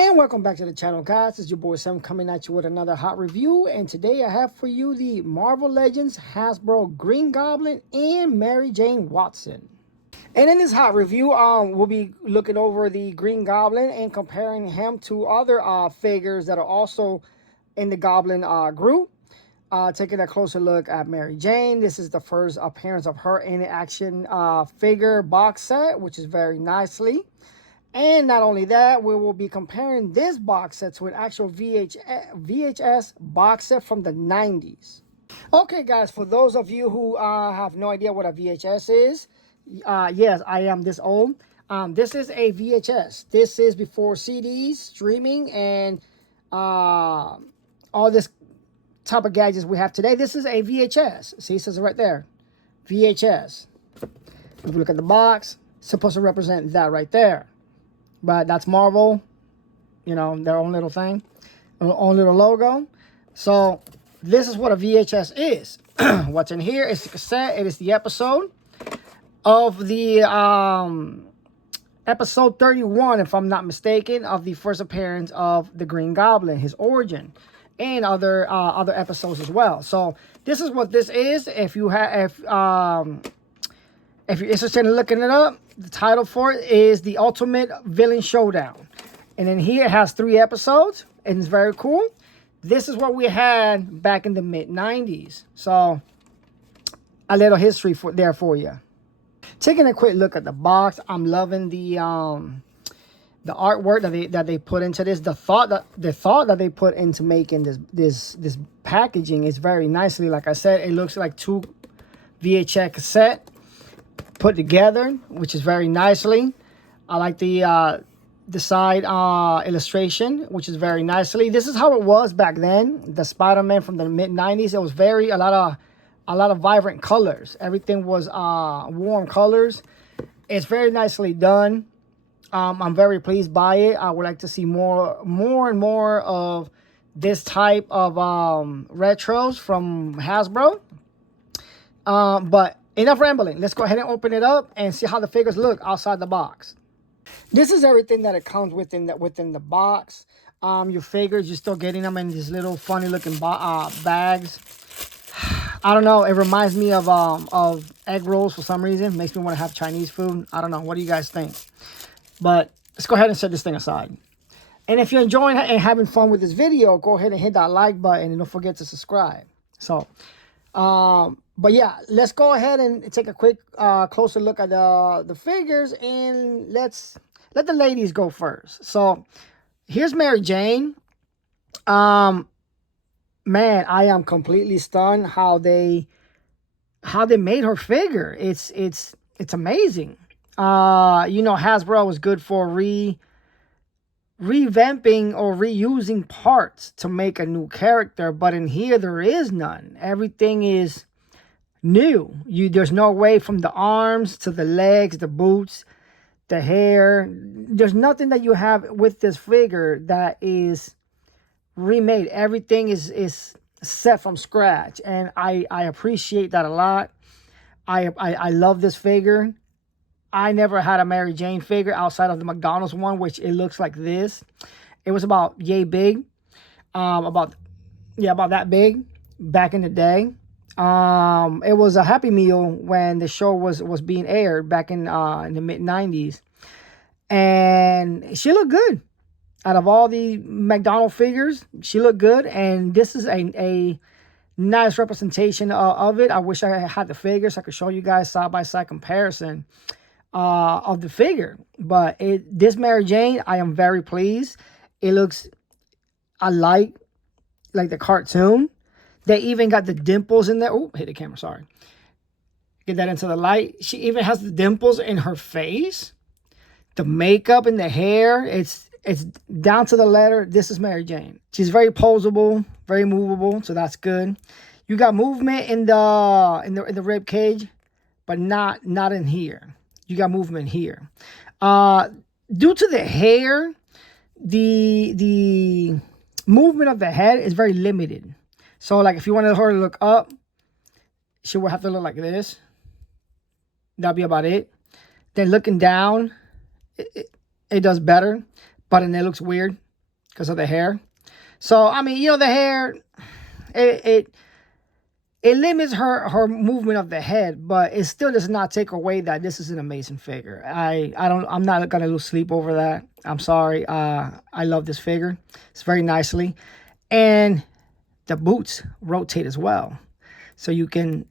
And welcome back to the channel, guys. It's your boy Sam coming at you with another hot review. And today I have for you the Marvel Legends Hasbro Green Goblin and Mary Jane Watson. And in this hot review, we'll be looking over the Green Goblin and comparing him to other figures that are also in the Goblin group. Taking a closer look at Mary Jane. This is the first appearance of her in the action figure box set, which is very nicely. And not only that, we will be comparing this box set to an actual VHS box set from the 90s. Okay, guys, for those of you who have no idea what a VHS is, yes, I am this old. This is a VHS. This is before CDs, streaming, and all this type of gadgets we have today. This is a VHS. See, it says it right there. VHS. If you look at the box, it's supposed to represent that right there. But that's Marvel, you know, their own little thing, their own little logo. So this is what a VHS is. What's in here is the cassette. It is the episode of the episode 31, if I'm not mistaken, of the first appearance of the Green Goblin, his origin, and other episodes as well. So this is what this is. If you're interested in looking it up, the title for it is The Ultimate Villain Showdown. And then here it has 3 episodes, and it's very cool. This is what we had back in the mid-90s. So a little history there for you. Taking a quick look at the box, I'm loving the artwork that they put into this. The thought that they put into making this packaging is very nicely. Like I said, it looks like 2 VHS cassette put together, which is very nicely. I like the side illustration, which is very nicely. This is how it was back then. The Spider-Man from the mid-90s. It was a lot of vibrant colors. Everything was warm colors. It's very nicely done. I'm very pleased by it. I would like to see more and more of this type of retros from Hasbro. But enough rambling. Let's go ahead and open it up and see how the figures look outside the box. This is everything that it comes within the box. Your figures, you're still getting them in these little funny looking bags. I don't know. It reminds me of egg rolls for some reason. Makes me want to have Chinese food. I don't know. What do you guys think? But let's go ahead and set this thing aside. And if you're enjoying and having fun with this video, go ahead and hit that like button and don't forget to subscribe. So, but yeah, let's go ahead and take a quick closer look at the figures, and let the ladies go first. So here's Mary Jane. Man, I am completely stunned how they made her figure. It's amazing. You know, Hasbro was good for revamping or reusing parts to make a new character, but in here there is none. Everything is new. There's no way from the arms to the legs, the boots, the hair. There's nothing that you have with this figure that is remade. Everything is set from scratch, and I appreciate that a lot. I love this figure. I never had a Mary Jane figure outside of the McDonald's one, which it looks like this. It was about yay big, about that big back in the day. It was a Happy Meal when the show was being aired back in the mid-90s, and she looked good. Out of all the McDonald's figures, she looked good, and this is a nice representation of it. I wish I had the figure so I could show you guys side-by-side comparison of the figure. But this Mary Jane, I am very pleased. It looks, I like the cartoon. They even got the dimples in there. Oh, hit the camera, sorry. Get that into the light. She even has the dimples in her face. The makeup and the hair, it's down to the letter. This is Mary Jane. She's very posable, very movable, so that's good. You got movement in the rib cage, but not in here. You got movement here. Due to the hair, the movement of the head is very limited. So, like, if you wanted her to look up, she would have to look like this. That'd be about it. Then looking down, it does better, but then it looks weird. because of the hair. So I mean, the hair, it it, it limits her movement of the head, but it still does not take away that this is an amazing figure. I'm not gonna lose sleep over that. I'm sorry. I love this figure. It's very nicely, and the boots rotate as well, so you can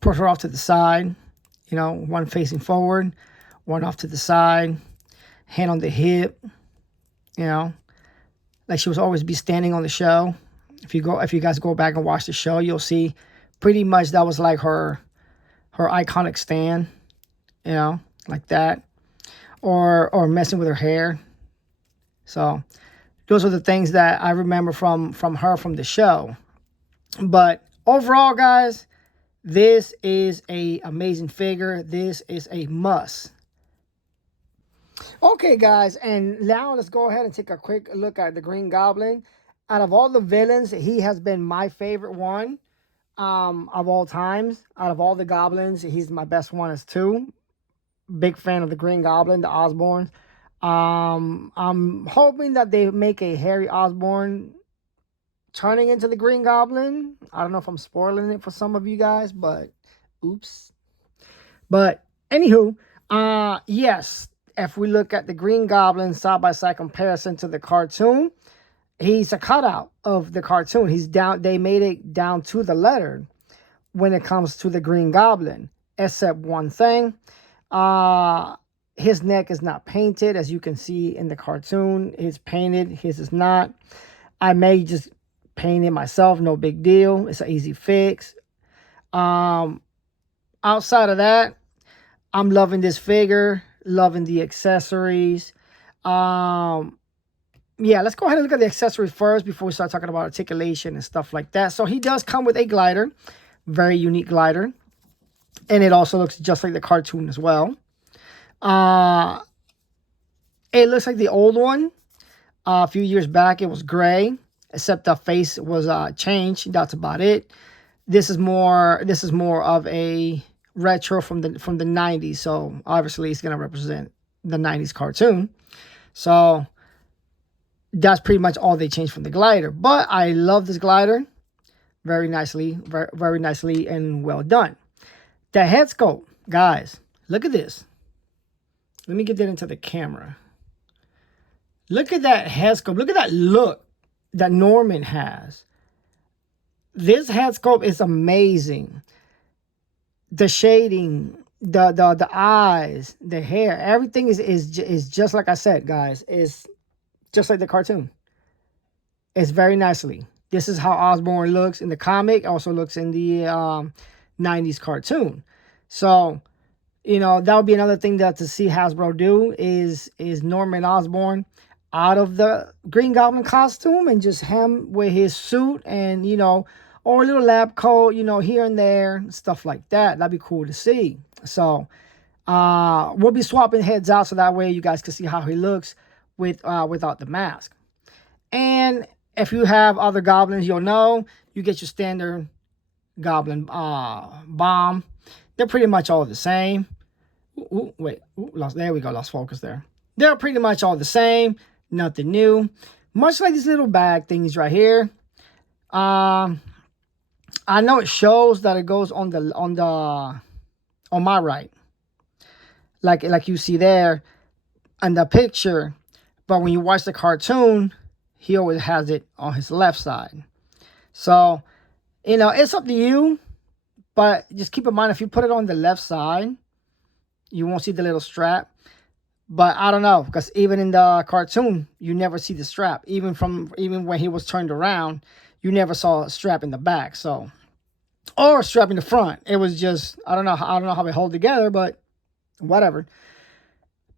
put her off to the side. One facing forward, one off to the side, hand on the hip. Like she was always be standing on the show. If you guys go back and watch the show, you'll see pretty much that was like her iconic stand, like that, or messing with her hair. So those are the things that I remember from her from the show. But overall, guys, this is a amazing figure. This is a must. Okay, guys, and now let's go ahead and take a quick look at the Green Goblin. Out of all the villains, he has been my favorite one of all times. Out of all the goblins, he's my best one as two. Big fan of the Green Goblin, the Osborn. I'm hoping that they make a Harry Osborn turning into the Green Goblin. I don't know if I'm spoiling it for some of you guys, but oops. But anywho, yes, if we look at the Green Goblin side-by-side comparison to the cartoon, he's a cutout of the cartoon. He's down. They made it down to the letter when it comes to the Green Goblin, except one thing. His neck is not painted, as you can see in the cartoon. It's painted. His is not. I may just paint it myself. No big deal. It's an easy fix. Outside of that, I'm loving this figure. Loving the accessories. Yeah, let's go ahead and look at the accessories first before we start talking about articulation and stuff like that. So he does come with a glider. Very unique glider. And it also looks just like the cartoon as well. It looks like the old one. A few years back, it was gray, except the face was changed. That's about it. This is more of a retro from the 90s. So obviously, it's gonna represent the 90s cartoon. So that's pretty much all they changed from the glider. But I love this glider. Very nicely, very nicely and well done. The head sculpt, guys, look at this. Let me get that into the camera. Look at that head sculpt. Look at that look that Norman has. This head sculpt is amazing. The shading, the eyes, the hair, everything is just like I said, guys. Is just like the cartoon. It's very nicely. This is how Osborn looks in the comic. Also looks in the 90s cartoon. So, that would be another thing that to see Hasbro do is Norman Osborn out of the Green Goblin costume and just him with his suit and, or a little lab coat, here and there, stuff like that. That'd be cool to see. So, we'll be swapping heads out so that way you guys can see how he looks without the mask. And if you have other goblins, you'll know you get your standard goblin bomb. They're pretty much all the same. There we go, lost focus there. They're pretty much all the same, nothing new. Much like these little bag things right here. I know it shows that it goes on my right, like you see there in the picture, but when you watch the cartoon, he always has it on his left side. So, it's up to you, but just keep in mind if you put it on the left side, you won't see the little strap. But I don't know, because even in the cartoon, you never see the strap. Even when he was turned around, you never saw a strap in the back. So, or a strap in the front. It was just I don't know how they hold together, but whatever.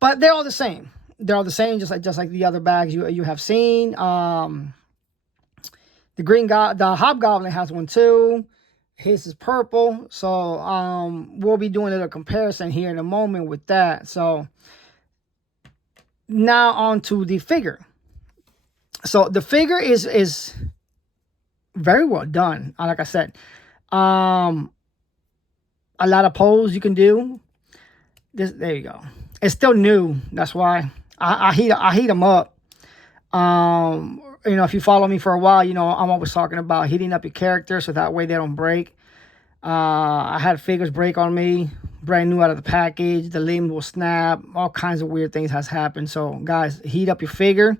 But they're all the same. They're all the same, just like the other bags you have seen. The Hobgoblin has one too. His is purple. So we'll be doing a little comparison here in a moment with that. So now on to the figure. So the figure is very well done. Like I said, a lot of pose you can do. There you go. It's still new. That's why I heat them up. If you follow me for a while, I'm always talking about heating up your character so that way they don't break. I had figures break on me, brand new out of the package. The limbs will snap. All kinds of weird things has happened. So, guys, heat up your figure,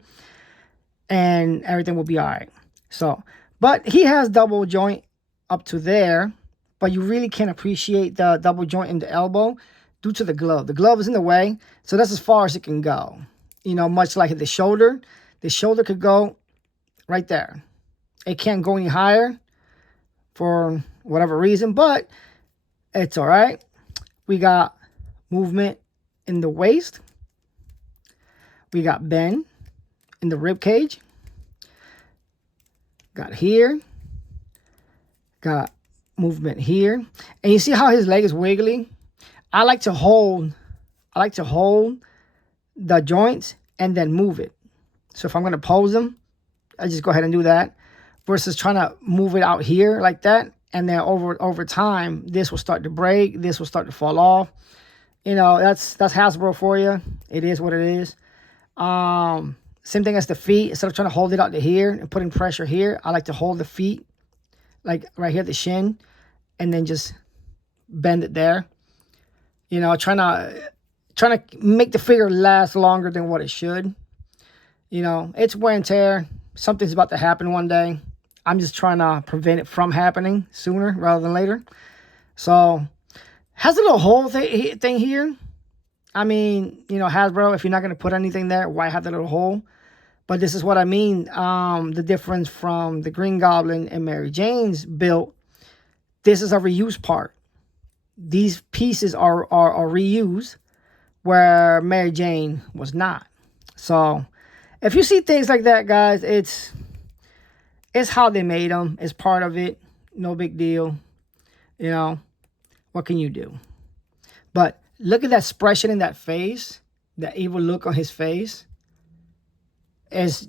and everything will be all right. So, but he has double joint up to there, but you really can't appreciate the double joint in the elbow due to the glove. The glove is in the way, so that's as far as it can go. Much like the shoulder. The shoulder could go right there. It can't go any higher for whatever reason, but it's all right. We got movement in the waist. We got bend in the rib cage. Got here. Got movement here. And you see how his leg is wiggly? I like to hold the joints and then move it. So if I'm going to pose them, I just go ahead and do that versus trying to move it out here like that. And then over time, this will start to break. This will start to fall off. That's Hasbro for you. It is what it is. Same thing as the feet. Instead of trying to hold it out to here and putting pressure here, I like to hold the feet like right here at the shin and then just bend it there. Trying to make the figure last longer than what it should. It's wear and tear. Something's about to happen one day. I'm just trying to prevent it from happening sooner rather than later. So, has a little hole thing here. I mean, Hasbro, if you're not going to put anything there, why have the little hole? But this is what I mean. The difference from the Green Goblin and Mary Jane's built. This is a reuse part. These pieces are reused where Mary Jane was not. So, if you see things like that, guys, it's how they made them. It's part of it. No big deal. What can you do? But look at that expression in that face. That evil look on his face. Is,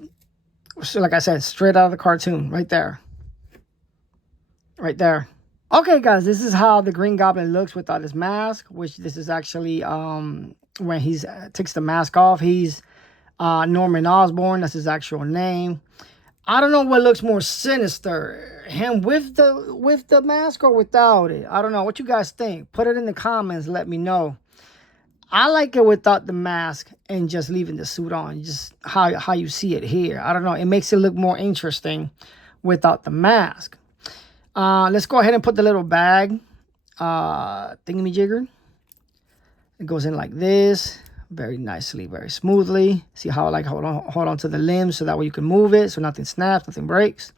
so like I said, straight out of the cartoon. Right there. Right there. Okay, guys, this is how the Green Goblin looks without his mask. Which this is actually when he takes the mask off. He's Norman Osborn. That's his actual name. I don't know what looks more sinister, him with the mask or without it. I don't know. What you guys think? Put it in the comments. Let me know. I like it without the mask and just leaving the suit on. Just how you see it here. I don't know. It makes it look more interesting without the mask. Let's go ahead and put the little bag thingamajigger. It goes in like this. Very nicely, very smoothly. See how I like hold on to the limbs so that way you can move it so nothing snaps, nothing breaks.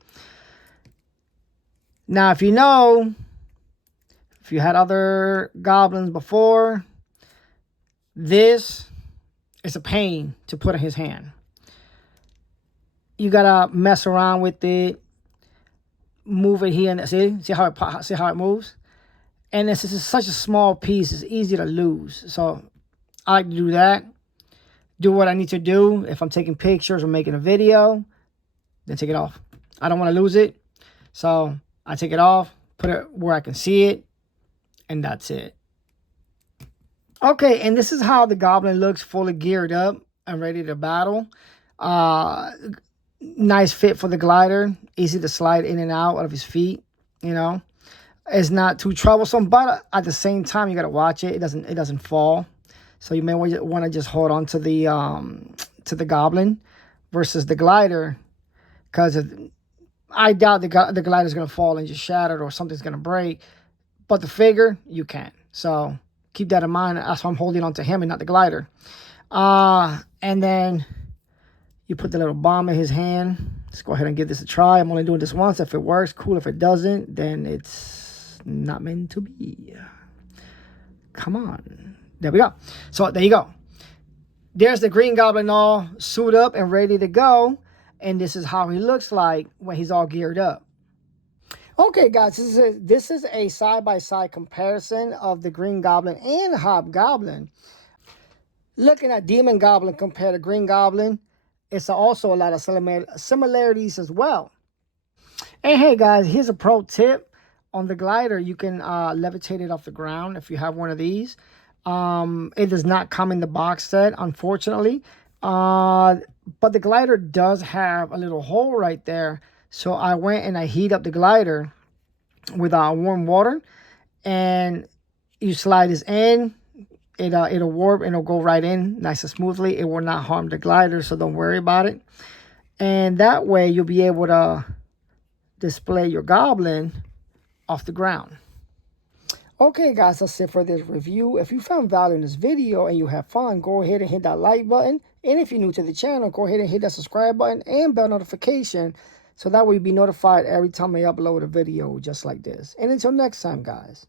Now, if you had other goblins before, this is a pain to put in his hand. You gotta mess around with it, move it here and see how it moves. And this is such a small piece; it's easy to lose. So I like to do that. Do what I need to do. If I'm taking pictures or making a video, then take it off. I don't want to lose it. So I take it off, put it where I can see it, and that's it. Okay, and this is how the Goblin looks fully geared up and ready to battle. Nice fit for the glider. Easy to slide in and out of his feet, It's not too troublesome, but at the same time, you got to watch it. It doesn't fall. So you may want to just hold on to the Goblin versus the glider, because I doubt the glider is going to fall and just shatter or something's going to break. But the figure, you can. So keep that in mind. That's why I'm holding on to him and not the glider. And then you put the little bomb in his hand. Let's go ahead and give this a try. I'm only doing this once. If it works, cool. If it doesn't, then it's not meant to be. Come on. There we go. So there you go. There's the Green Goblin all suited up and ready to go. And this is how he looks like when he's all geared up. Okay, guys, this is a side-by-side comparison of the Green Goblin and Hobgoblin. Looking at Demon Goblin compared to Green Goblin, it's also a lot of similarities as well. And hey, guys, here's a pro tip. On the glider, you can levitate it off the ground if you have one of these. It does not come in the box set, unfortunately, But the glider does have a little hole right there. So I went and I heat up the glider with warm water, and you slide this in. It'll warp and it'll go right in nice and smoothly. It will not harm the glider, so don't worry about it. And that way you'll be able to display your Goblin off the ground. Okay, guys, that's it for this review. If you found value in this video and you have fun, go ahead and hit that like button. And if you're new to the channel, go ahead and hit that subscribe button and bell notification, so that way you'll be notified every time I upload a video just like this. And until next time, guys.